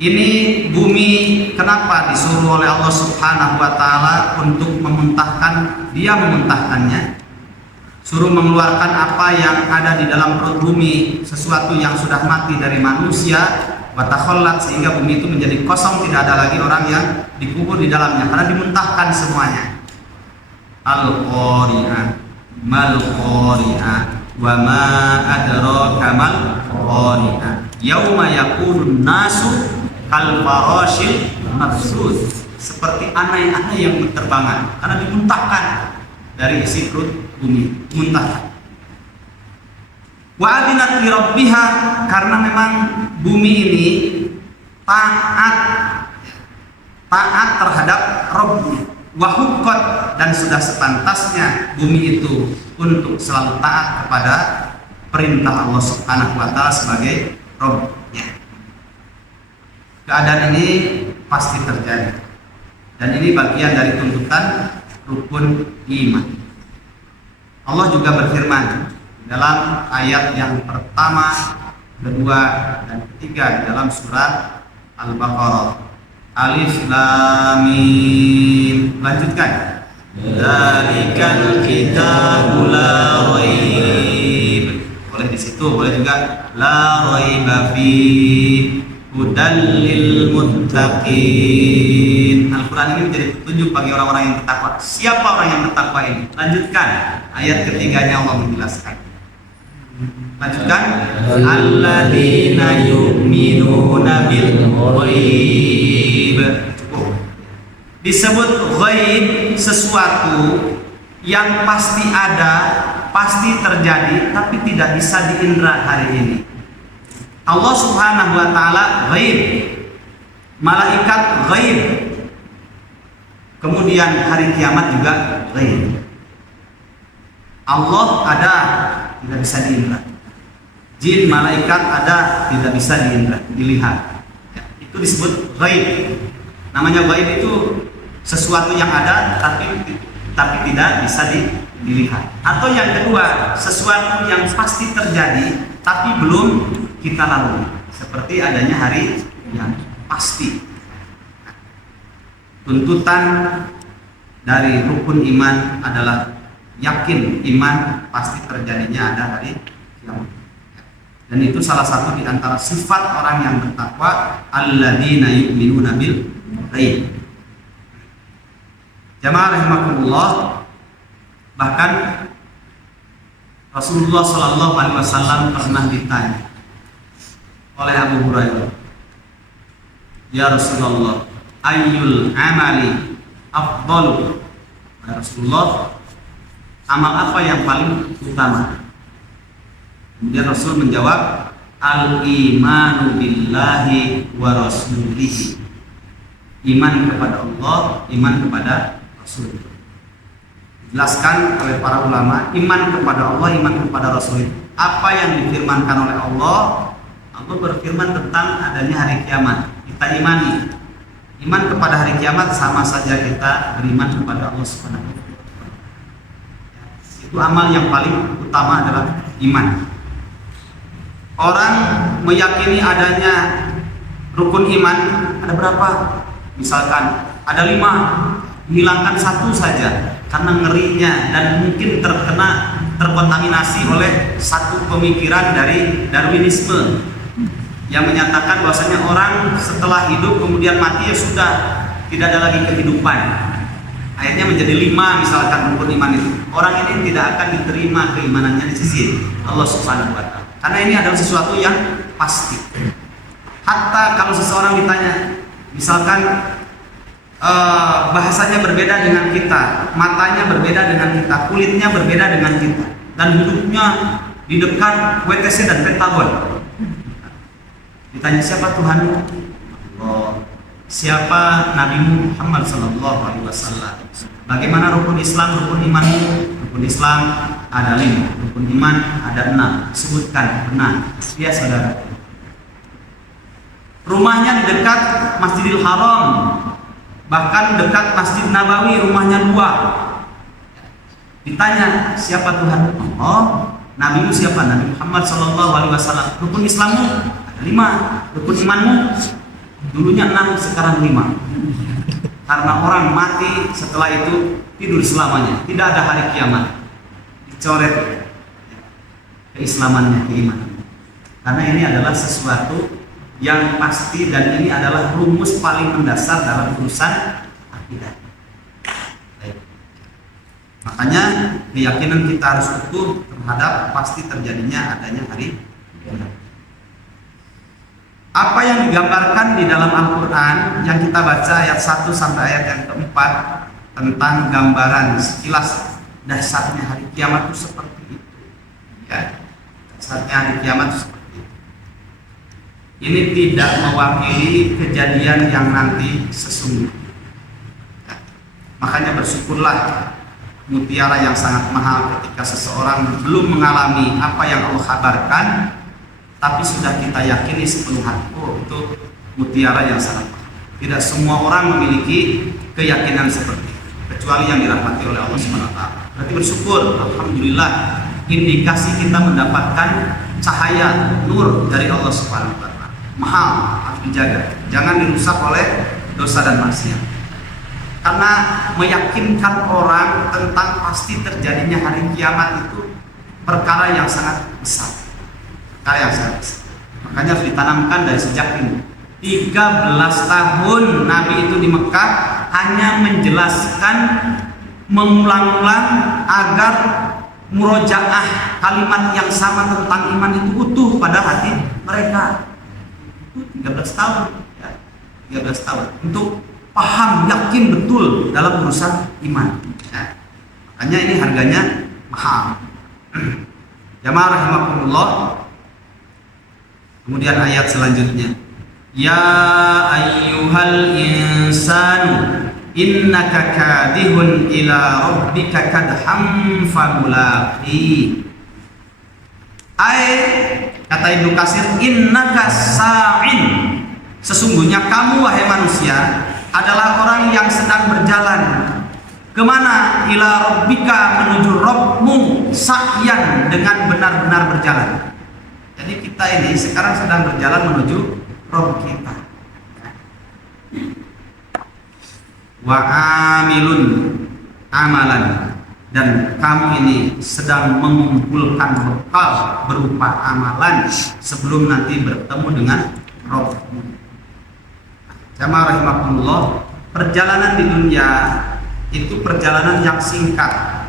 Ini bumi kenapa disuruh oleh Allah Subhanahu wa taala untuk memuntahkan, dia memuntahkannya, suruh mengeluarkan apa yang ada di dalam perut bumi, sesuatu yang sudah mati dari manusia, wa takhallat, sehingga bumi itu menjadi kosong, tidak ada lagi orang yang dikubur di dalamnya karena dimuntahkan semuanya. Al-Qari'ah, mal Qari'ah, wa ma adraka mal Qari'ah, yauma yakunun nasu kal farashil mabsus, seperti anai-anai yang berterbangan karena dimuntahkan dari isi perut bumi, muntahkan. Wa adinat li rabbiha, karena memang bumi ini taat terhadap Rabbnya. Wa huqqat, dan sudah sepantasnya bumi itu untuk selalu taat kepada perintah Allah Subhanahu wa taala sebagai Rabbnya. Keadaan ini pasti terjadi, dan ini bagian dari tuntutan rukun iman. Allah juga berfirman dalam ayat yang pertama, kedua, dan ketiga di dalam surat Al-Baqarah. Alif Lam Mim. Lanjutkan. Dzalikal kitabu la raib. Boleh di situ, boleh juga la raiba fihi hudal lil muttaqin. Al-Quran ini menjadi petunjuk bagi orang-orang yang bertakwa. Siapa orang yang bertakwa ini? Lanjutkan. Ayat ketiganya Allah menjelaskan. Lanjutkan. Alladzina yu'minuna bil ghaib. Cukup. Disebut ghaib sesuatu yang pasti ada, pasti terjadi, tapi tidak bisa diindra hari ini. Allah Subhanahu wa taala ghaib, malaikat ghaib, kemudian hari kiamat juga ghaib. Allah ada, tidak bisa diindra. Jin, malaikat ada, tidak bisa diindra, dilihat. Itu disebut ghaib. Namanya ghaib itu sesuatu yang ada tapi tidak bisa dilihat. Atau yang kedua, sesuatu yang pasti terjadi tapi belum kita lalui. Seperti adanya hari yang pasti. Tuntutan dari rukun iman adalah yakin iman pasti terjadinya ada hari kiamat. Dan itu salah satu di antara sifat orang yang bertakwa, alladzina yu'minuna bil ghaib. Jamaah rahimakumullah, bahkan Rasulullah Shallallahu Alaihi Wasallam pernah ditanya oleh Abu Hurairah, ya Rasulullah, ayyul amali afdalu? Ya Rasulullah, amal apa yang paling utama? Kemudian Rasul menjawab, al-imanu billahi wa rasulihi. Iman kepada Allah, iman kepada Rasul. Dijelaskan oleh para ulama, iman kepada Allah, iman kepada Rasul. Apa yang difirmankan oleh Allah? Allah berfirman tentang adanya hari kiamat. Kita imani. Iman kepada hari kiamat sama saja kita beriman kepada Allah Subhanahu wa taala. Itu amal yang paling utama adalah iman. Orang meyakini adanya rukun iman ada berapa? Misalkan ada 5, hilangkan 1 saja karena ngerinya dan mungkin terkontaminasi oleh satu pemikiran dari Darwinisme yang menyatakan bahwasanya orang setelah hidup kemudian mati ya sudah, tidak ada lagi kehidupan. Akhirnya menjadi 5 misalkan rukun iman itu. Orang ini tidak akan diterima keimanannya di sisi Allah Subhanahu wa taala. Karena ini adalah sesuatu yang pasti. Hatta kalau seseorang ditanya, misalkan bahasanya berbeda dengan kita, matanya berbeda dengan kita, kulitnya berbeda dengan kita, dan hidupnya di dekat WTC dan Pentagon. Ditanya siapa Tuhanmu? Oh, siapa Nabi Muhammad Sallallahu Alaihi Wasallam? Bagaimana rukun Islam, rukun imanmu? Rukun Islam ada 5, rukun iman ada 6. Sebutkan, benar. Ya saudara. Rumahnya di dekat Masjidil Haram, bahkan dekat Masjid Nabawi, rumahnya 2. Ditanya siapa Tuhan? Oh, Nabimu siapa? Nabi Muhammad Sallallahu Alaihi Wasallam. Rukun Islammu ada 5, rukun imanmu dulunya 6, sekarang 5. Karena orang mati setelah itu tidur selamanya, tidak ada hari kiamat, dicoret keislamannya, keimanan. Karena ini adalah sesuatu yang pasti dan ini adalah rumus paling mendasar dalam urusan akidah. Makanya keyakinan kita harus utuh terhadap pasti terjadinya adanya hari kiamat. Apa yang digambarkan di dalam Al-Quran yang kita baca ayat 1 sampai ayat yang keempat tentang gambaran sekilas dasarnya hari kiamat itu seperti itu. Ya, dasarnya hari kiamat itu seperti itu. Ini tidak mewakili kejadian yang nanti sesungguhnya. Ya, makanya bersyukurlah mutiara yang sangat mahal ketika seseorang belum mengalami apa yang Allah kabarkan, tapi sudah kita yakini sepenuh hati, oh itu mutiara yang sangat mahal. Tidak semua orang memiliki keyakinan seperti itu, kecuali yang dirahmati oleh Allah Subhanahu wa taala. Berarti bersyukur, alhamdulillah, indikasi kita mendapatkan cahaya nur dari Allah Subhanahu wa taala. Mahal, harus dijaga. Jangan dirusak oleh dosa dan maksiat. Karena meyakinkan orang tentang pasti terjadinya hari kiamat itu perkara yang sangat besar. Makanya harus ditanamkan dari sejak ini. 13 tahun Nabi itu di Mekah hanya menjelaskan, mengulang-ulang agar murojaah kalimat yang sama tentang iman itu utuh pada hati mereka. Itu 13 tahun ya. 13 tahun untuk paham, yakin betul dalam urusan iman ya. Makanya ini harganya mahal. Jamaah rahimakumullah. Kemudian ayat selanjutnya, ya ayyuhal insanu innaka kadihun ila rabbika kadham famulaqi. Kata Ibnu Katsir, innaka sa'in, Sesungguhnya kamu wahai manusia adalah orang yang sedang berjalan kemana? Ila rabbika, menuju Rabbmu, sa'yan, dengan benar-benar berjalan. Jadi kita ini sekarang sedang berjalan menuju Rabb kita. Wa amilun amalan, dan kamu ini sedang mengumpulkan bekal berupa amalan sebelum nanti bertemu dengan Rabbmu. Jamaah rahimakumullah, perjalanan di dunia itu perjalanan yang singkat.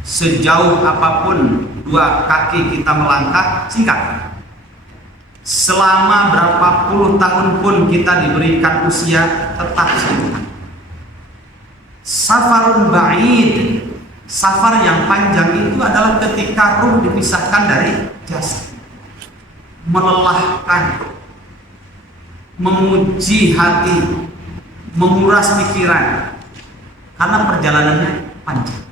Sejauh apapun dua kaki kita melangkah, singkat. Selama berapa puluh tahun pun kita diberikan usia, tetap singkat. Safarun ba'id, safar yang panjang itu adalah ketika ruh dipisahkan dari jasad. Melelahkan, menguji hati, menguras pikiran, karena perjalanannya panjang.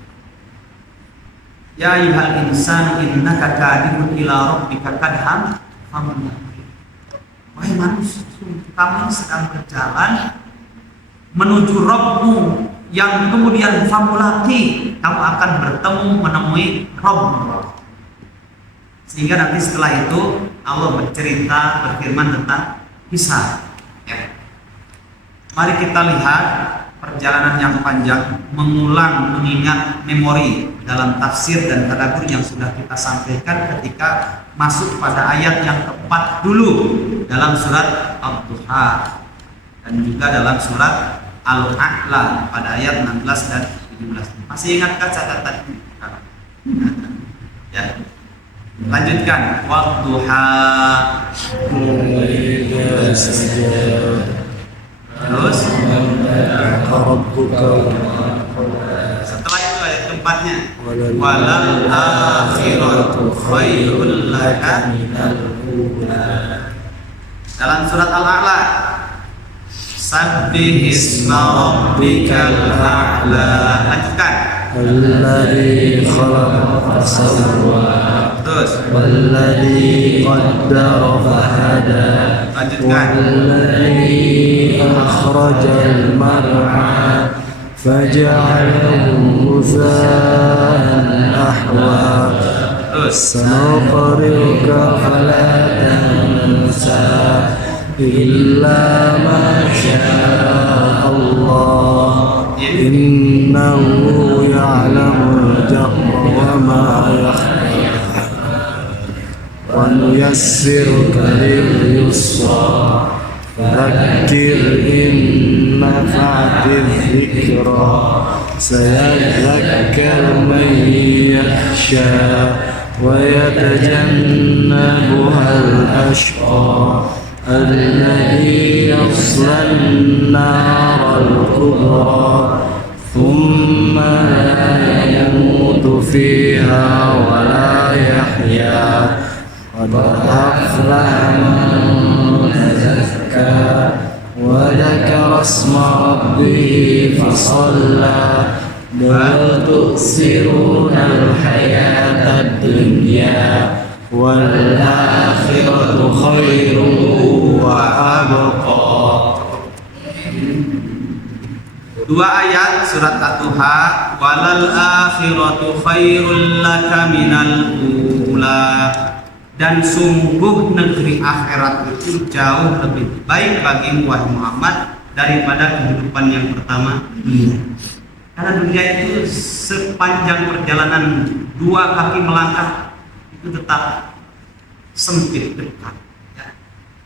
Ya ayyuhal insanu innaka kadihun ila rabbika kadhan famulaqih. Wahai manusia, kamu sedang berjalan menuju Rabbmu yang kemudian famulaqih, kamu akan bertemu menemui Rabbmu. Sehingga nanti setelah itu Allah bercerita, berfirman tentang hisab. Ya. Mari kita lihat perjalanan yang panjang, mengulang, mengingat memori dalam tafsir dan tadabbur yang sudah kita sampaikan ketika masuk pada ayat yang keempat dulu dalam surat Ad-Duha dan juga dalam surat Al-A'la pada ayat 16 dan 17. Masih ingatkah catatan? Ya. Lanjutkan. Wadduha. Terus setelah itu ayat keempatnya, walal akhiratu khairul laka minal ula. Dalam surat Al-A'la, sabbih isma rabbikal a'la. Lanjutkan. Alladzi khalaqa fasawwa. Terus Walladzi qaddara fahada. lanjutkan. Walladzi akhrajal mar'a faja'alahu ghutha'an ahwa. Terus Sanuqri'uka fala tansa illa ma syaa Allah. Innahu ya'lamul jahra wa ma yakhfa. Wa nuyassiruka lil yusra fadzakkir in nafa'atiz dzikra sayadzakkar man yakhsha wa yatajannabuhal ashqa alladzi yaslan naral kubra thumma la yamutu fiha wa la yahya qad aflaha man tazakka wa dzakara isma rabbih fasalla bal tu'thirunal hayatad dunya wal akhiratu khairun wa abqa. Dua ayat surat At-Duha, walal akhiratu khairul laka minal ula, dan sungguh negeri akhirat itu jauh lebih baik bagimu wahai Muhammad daripada kehidupan yang pertama dunia. Karena dunia itu sepanjang perjalanan dua kaki melangkah itu tetap sempit dekat. Ya.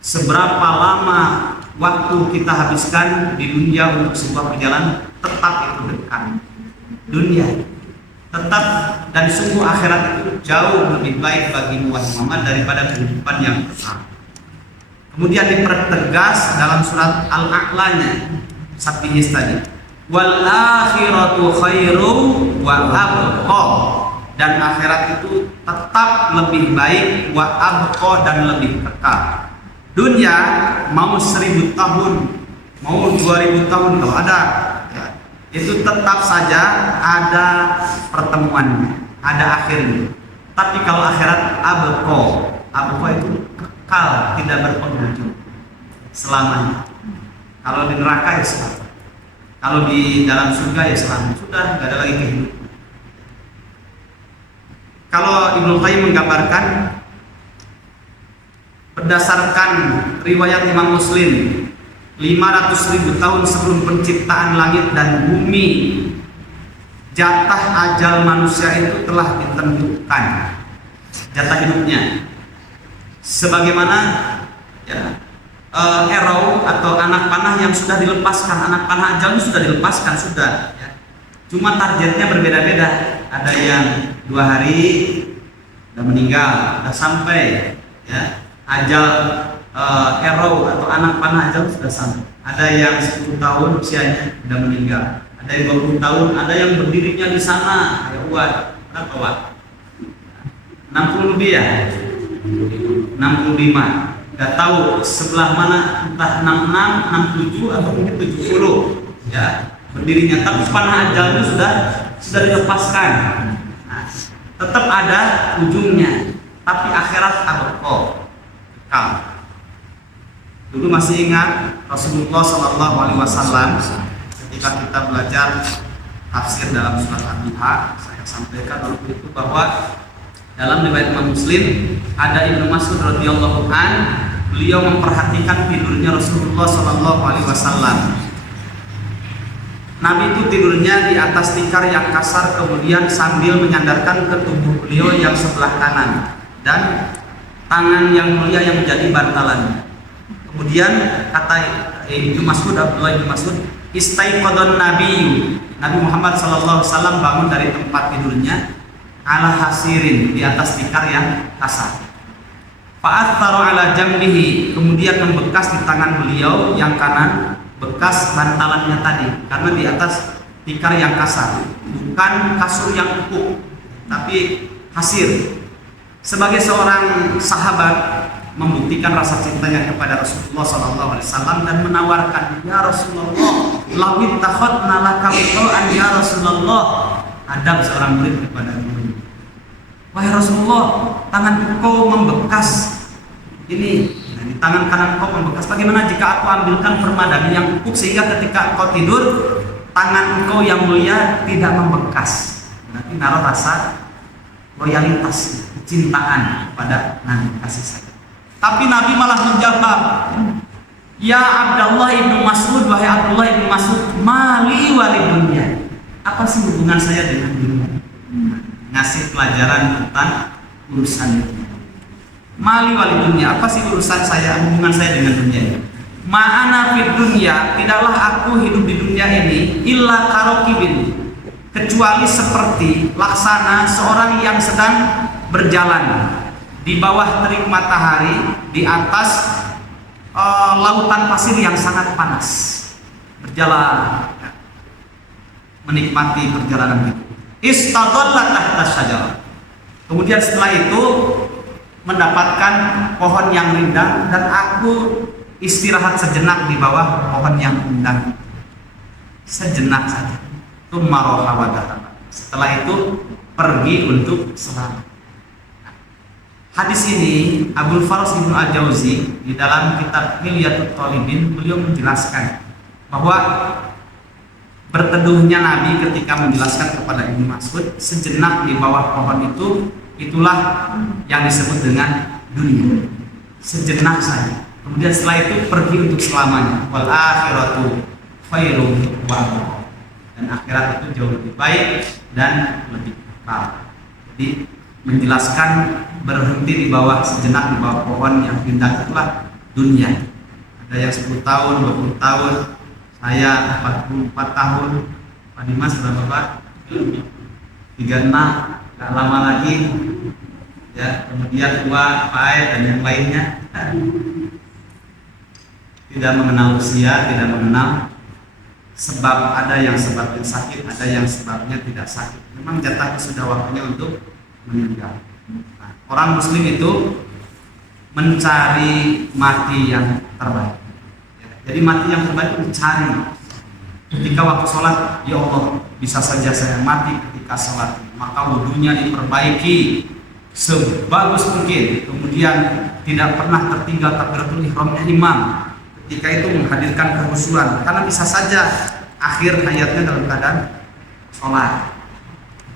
Seberapa lama waktu kita habiskan di dunia untuk sebuah perjalanan, tetap itu dekat. Dunia tetap, dan sungguh akhirat itu jauh lebih baik bagi Muhammad daripada kehidupan yang pertama. Kemudian dipertegas dalam surat Al-A'lanya, Sabbihis tadi, wal akhiratu khairu wa abqa, dan akhirat itu tetap lebih baik, wa abqa, dan lebih kekal. Dunia mau 1000 tahun, mau 2000 tahun kalau ada, ya, itu tetap saja ada pertemuannya, ada akhirnya. Tapi kalau akhirat abqa itu kekal, tidak berpenghujung. selamanya. Kalau di neraka ya selamanya. Kalau di dalam surga ya selamanya. Sudah nggak ada lagi kehidupan. Kalau Ibnu Qayyim menggambarkan berdasarkan riwayat Imam Muslim 500.000 tahun sebelum penciptaan langit dan bumi, jatah ajal manusia itu telah ditentukan, jatah hidupnya. Sebagaimana ya, arrow atau anak panah yang sudah dilepaskan, anak panah ajal itu sudah dilepaskan sudah. Ya. Cuma targetnya berbeda-beda. Ada yang 2 hari udah meninggal, udah sampai. Ya. Ajal arrow atau anak panah ajal sudah sampai. Ada yang 10 tahun usianya sudah meninggal. Ada yang 20 tahun, ada yang berdirinya di sana. Ya Uat, berapa Wak? 60 lebih ya? 65. Gak tahu sebelah mana, entah 66, 67 atau mungkin 70 ya berdirinya. Tapi panah ajalnya sudah dilepaskan. Nah, tetap ada ujungnya, tapi akhirat abqa. Dulu masih ingat Rasulullah SAW ketika kita belajar tafsir dalam surat Al-Duha, saya sampaikan waktu itu bahwa dalam riwayat Imam Muslim ada Ibnu Mas'ud radhiyallahu an, beliau memperhatikan tidurnya Rasulullah SAW. Nabi itu tidurnya di atas tikar yang kasar, kemudian sambil menyandarkan ke tubuh beliau yang sebelah kanan dan tangan yang mulia yang menjadi bantalannya. Kemudian kata Ibnu Mas'ud, Abdullah bin Mas'ud, istaiqadhan nabiyyu, Nabi Muhammad SAW bangun dari tempat tidurnya ala hasirin, di atas tikar yang kasar. Fa'atharu ala jambihi, kemudian membekas di tangan beliau yang kanan bekas bantalannya tadi, karena di atas tikar yang kasar, bukan kasur yang empuk, tapi hasir. Sebagai seorang sahabat membuktikan rasa cintanya kepada Rasulullah SAW dan menawarkan, ya Rasulullah, lawit takhotna laka wiqa'an ya Rasulullah. Adab seorang murid kepada guru. Wahai Rasulullah, tangan engkau membekas ini, nah, di tangan kanan engkau membekas. Bagaimana jika aku ambilkan permadani yang empuk sehingga ketika engkau tidur tangan engkau yang mulia tidak membekas? Nanti naruh rasa loyalitas, kecintaan pada Nabi, kasih sayang. Tapi Nabi malah menjawab, ya Abdullah ibnu Mas'ud, wahai Abdullah ibnu Mas'ud, mali wali dunia. Apa sih hubungan saya dengan dunia? Ngasih pelajaran tentang urusan itu. Mali wali dunia, apa sih urusan saya, hubungan saya dengan dunia? Ma'ana fid dunya, tidaklah aku hidup di dunia ini illa karokibin, kecuali seperti laksana seorang yang sedang berjalan di bawah terik matahari di atas lautan pasir yang sangat panas, berjalan menikmati perjalanan itu. Istadalla tahta syajarah. Kemudian setelah itu mendapatkan pohon yang rindang dan aku istirahat sejenak di bawah pohon yang rindang, sejenak saja. Setelah itu pergi untuk selamat. Hadis ini Abul Faras Ibnu Al-Jauzi di dalam kitab Hilyatul Talibin, beliau menjelaskan bahwa berteduhnya Nabi ketika menjelaskan kepada Ibnu Mas'ud sejenak di bawah pohon itu, itulah yang disebut dengan dunia, sejenak saja. Kemudian setelah itu pergi untuk selamanya. Wal akhiratu khairun wa abqa, dan akhirat itu jauh lebih baik dan lebih kekal. Jadi menjelaskan berhenti di bawah sejenak di bawah pohon yang indah itulah dunia. Ada yang 10 tahun, 20 tahun, saya 44 tahun. Pak Dimas berapa Pak? 36, gak lama lagi ya. Kemudian tua, Pak Aed dan yang lainnya tidak mengenal usia, tidak mengenal sebab. Ada yang sebabnya sakit, ada yang sebabnya tidak sakit. Memang jatahnya sudah waktunya untuk meninggal. Nah, orang muslim itu mencari mati yang terbaik. Jadi mati yang terbaik itu dicari. Ketika waktu sholat, ya Allah, bisa saja saya mati ketika sholat, maka wudunya diperbaiki sebagus mungkin. Kemudian tidak pernah tertinggal takbiratul ihramnya imam. ketika itu menghadirkan kehusuan, karena bisa saja akhir hayatnya dalam keadaan sholat.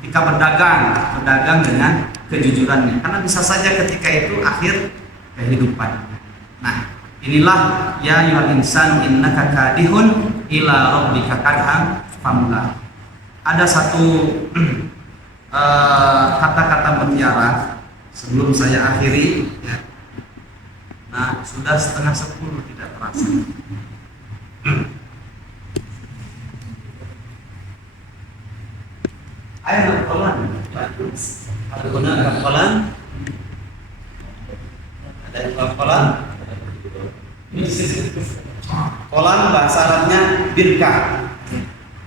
Ketika berdagang dengan kejujurannya, karena bisa saja ketika itu akhir kehidupan. Nah, inilah ya ayyuhal insan innaka kadihun ila rabbika kadhan famula. Ada satu kata-kata mutiara sebelum saya akhiri ya. Nah, sudah 9:30 tidak terasa. Ayo kolan. Ada guna kolan? Ada kolan? Kolan bahasa Arabnya birka.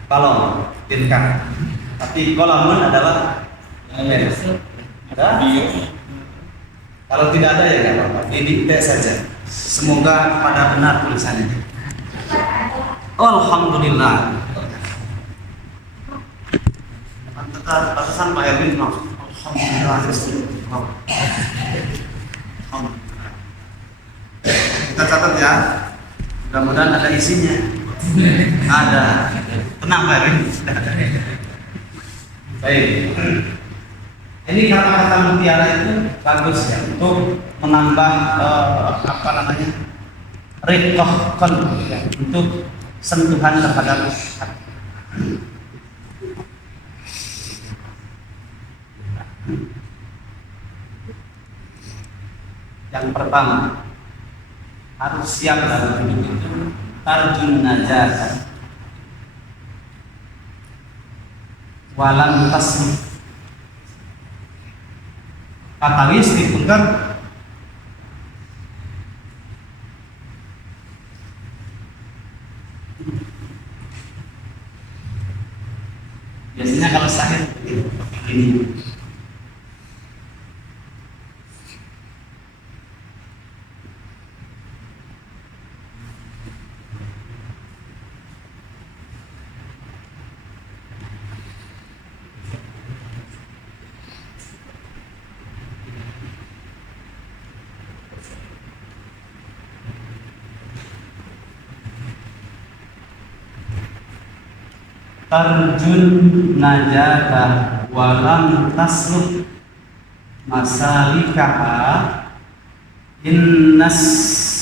Balon, birka. Tapi kolamun adalah ada? Kalau tidak ada ya nggak apa-apa, didikte saja. Semoga pada benar tulisannya. Alhamdulillah. Batasan Pak Erwin langsung. Alhamdulillah. Alhamdulillah. Kita catat ya. Mudah-mudahan ada isinya. Ada. Tenang Pak Erwin. Baik. Ini kata-kata mutiara itu bagus ya untuk menambah riqah qalbi ya, untuk sentuhan terhadap hati. Yang pertama harus siap dalam hidup itu tarjun najasa walam tasrif. Katalis dipenggar biasanya kalau sakit ini tarjun najata walam tasluk masalikaha innas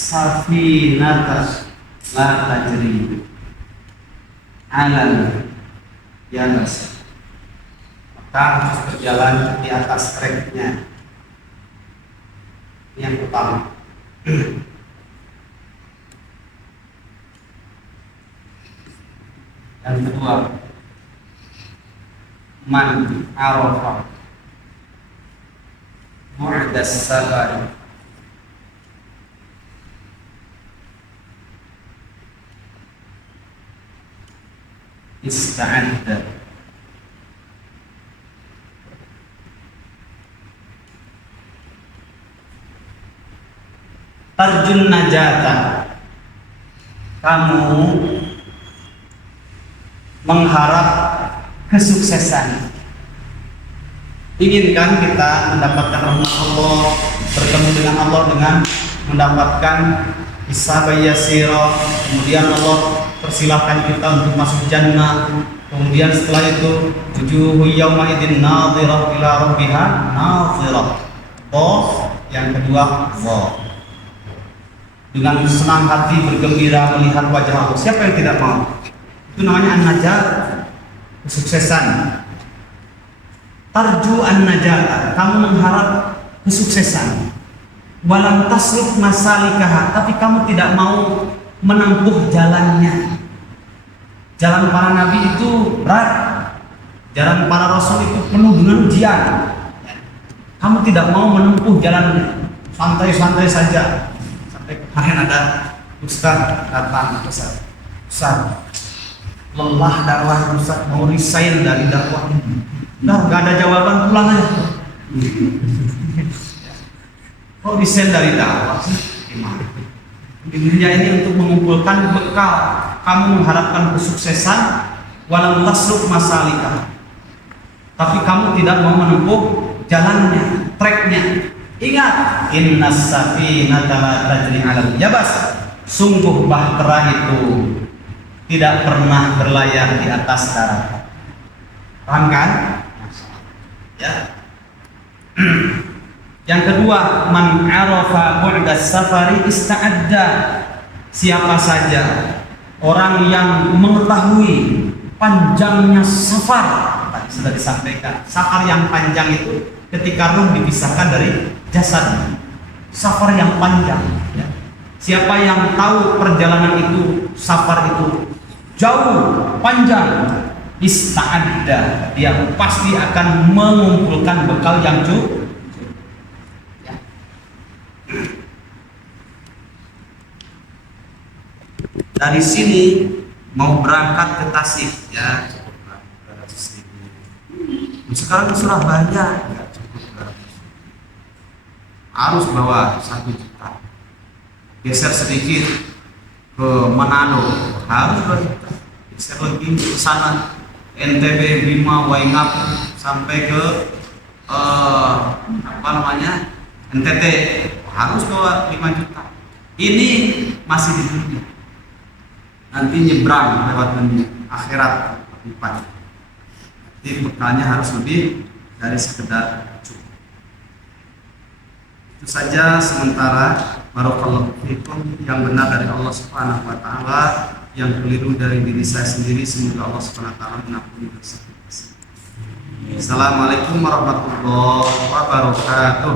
safinata la tajri alal yabas. Maka harus berjalan di atas treknya. Ini yang pertama. Yang kedua, man arafa bu'das sabar ista'adda tarjun najata. Kamu mengharap kesuksesan. Inginkan kita mendapatkan rahmat Allah, bertemu dengan Allah dengan mendapatkan hisab yasira. Kemudian Allah persilahkan kita untuk masuk jannah. Kemudian setelah itu wujuhu yauma idzin nadhirah ila rabbiha nadhirah. Yang kedua dengan senang hati bergembira melihat wajah Allah. Siapa yang tidak mau? Itu namanya an-najat, kesuksesan. Tarju an-najat, kamu mengharap kesuksesan. Walam tasluk masalikaha, tapi kamu tidak mau menempuh jalannya. Jalan para nabi itu berat. Jalan para rasul itu penuh dengan ujian. Kamu tidak mau menempuh jalannya. Santai-santai saja. Sampai kemarin ada ustaz datang, ustaz, lelah dakwah Ustaz, mau resign dari dakwah. Nah, nggak ada jawaban, pulang aja. Kok resign dari dakwah sih? Gimana? Intinya ini untuk mengumpulkan bekal. Kamu mengharapkan kesuksesan, walau tasluk masalika. Tapi kamu tidak mau menempuh jalannya, treknya. Ingat, innas safinata la tajri 'alal yabas. Sungguh bahtera itu tidak pernah berlayar di atas darat. Paham kan? Ya. Yang kedua, man arafa bu'da safari ista'adda. Siapa saja orang yang mengetahui panjangnya safar, tadi sudah disampaikan. Safar yang panjang itu ketika ruh dipisahkan dari jasad. Safar yang panjang, ya. Siapa yang tahu perjalanan itu, safar itu jauh, panjang, ista'adda, dia pasti akan mengumpulkan bekal yang cukup. Ya. Dari sini mau berangkat ke Tasik, ya. Sekarang ke Surabaya, harus bawa 1 juta. Geser sedikit ke Manado, harus 2 juta. Geser lagi ke sana, NTB, Bima, Waingap sampai ke NTT, harus bawa 5 juta. Ini masih di dunia. Nanti nyebrang lewat dunia akhirat lipat. Jadi bekalnya harus lebih dari sekedar cukup. Itu saja sementara. Barakallahu fikum, yang benar dari Allah Subhanahu wa taala, yang keliru dari diri saya sendiri semoga Allah Subhanahu wa taala mengampuni dosa. Assalamualaikum warahmatullahi wabarakatuh.